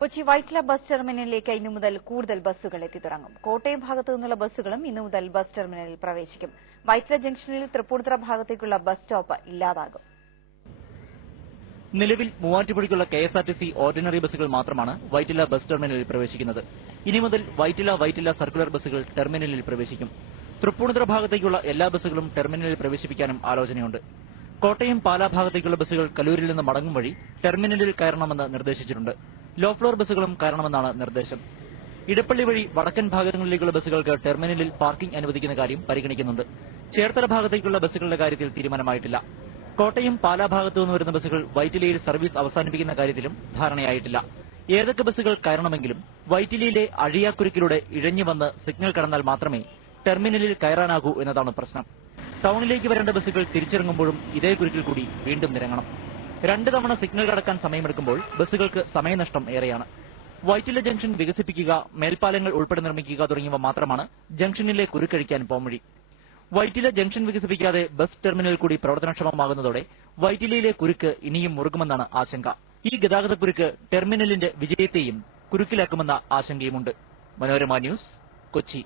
Kochi Vyttila bus ടെർമിനലിലേക്ക് ഇന്നു മുതൽ കൂടുതൽ ബസ്സുകൾ എത്തിത്തുടങ്ങും. കോട്ടയം ഭാഗത്തു നിന്നുള്ള ബസ്സുകളും ഇന്നു മുതൽ ബസ് ടെർമിനലിൽ പ്രവേശിക്കും. വൈറ്റില ജംഗ്ഷനിൽ തൃപ്പൂണിത്തുറ ഭാഗത്തേക്കുള്ള ബസ് സ്റ്റോപ്പ് ഇല്ലാതാകും. നിലവിൽ മൂവാറ്റുപുഴയ്ക്കുള്ള കെഎസ്ആർടിസി ഓർഡിനറി ബസ്സുകൾ മാത്രമാണ് വൈറ്റില ബസ് ടെർമിനലിൽ പ്രവേശിക്കുന്നത്. ഇനി മുതൽ വൈറ്റില സർക്കുലർ ബസ്സുകൾ ടെർമിനലിൽ പ്രവേശിക്കും. തൃപ്പൂണിത്തുറ ഭാഗത്തേക്കുള്ള എല്ലാ ബസ്സുകളും ടെർമിനലിൽ പ്രവേശിപ്പിക്കാനും ആലോചനയുണ്ട്. കോട്ടയം പാലാ ഭാഗത്തേക്കുള്ള ബസ്സുകൾ കലൂരിൽ നിന്ന് മടങ്ങും വഴി ടെർമിനലിൽ കയറണമെന്ന് നിർദ്ദേശിച്ചിട്ടുണ്ട്. ലോ ഫ്ലോർ ബസ്സുകളും കയറണമെന്നാണ് നിർദ്ദേശം. ഇടപ്പള്ളി വഴി വടക്കൻ ഭാഗങ്ങളിലേക്കുള്ള ബസ്സുകൾക്ക് ടെർമിനലിൽ പാർക്കിംഗ് അനുവദിക്കുന്ന കാര്യം പരിഗണിക്കുന്നുണ്ട്. ചേർത്തല ഭാഗത്തേക്കുള്ള ബസ്സുകളുടെ കാര്യത്തിൽ തീരുമാനമായിട്ടില്ല. കോട്ടയം പാലാ ഭാഗത്തുനിന്ന് വരുന്ന ബസ്സുകൾ വൈറ്റിലയിൽ സർവീസ് അവസാനിപ്പിക്കുന്ന കാര്യത്തിലും ധാരണയായിട്ടില്ല. ഏതൊക്കെ ബസ്സുകൾ കയറണമെങ്കിലും വൈറ്റിലയിലെ അഴിയാക്കുരുക്കിലൂടെ ഇഴഞ്ഞു വന്ന് സിഗ്നൽ കടന്നാൽ മാത്രമേ ടെർമിനലിൽ കയറാനാകൂ എന്നതാണ് പ്രശ്നം. ടൌണിലേക്ക് വരേണ്ട ബസ്സുകൾ തിരിച്ചിറങ്ങുമ്പോഴും ഇതേ കുരുക്കിൽ കൂടി വീണ്ടും നിരങ്ങണം. 2 തവണ സിഗ്നൽ കടക്കാൻ സമയമെടുക്കുമ്പോൾ ബസ്സുകൾക്ക് സമയനഷ്ടം ഏറെയാണ്. വൈറ്റില ജംഗ്ഷൻ വികസിപ്പിക്കുക, മേൽപ്പാലങ്ങൾ ഉൾപ്പെടെ നിർമ്മിക്കുക തുടങ്ങിയവ മാത്രമാണ് ജംഗ്ഷനിലെ കുരുക്കഴിക്കാൻ പോംവഴി. വൈറ്റില ജംഗ്ഷൻ വികസിപ്പിക്കാതെ ബസ് ടെർമിനൽ കൂടി പ്രവർത്തനക്ഷമമാകുന്നതോടെ വൈറ്റിലയിലെ കുരുക്ക് ഇനിയും മുറുകുമെന്നാണ് ആശങ്ക. ഈ ഗതാഗതക്കുരുക്ക് ടെർമിനലിന്റെ വിജയത്തെയും കുരുക്കിലാക്കുമെന്ന ആശങ്കയുമുണ്ട്. മനോരമ ന്യൂസ്, കൊച്ചി.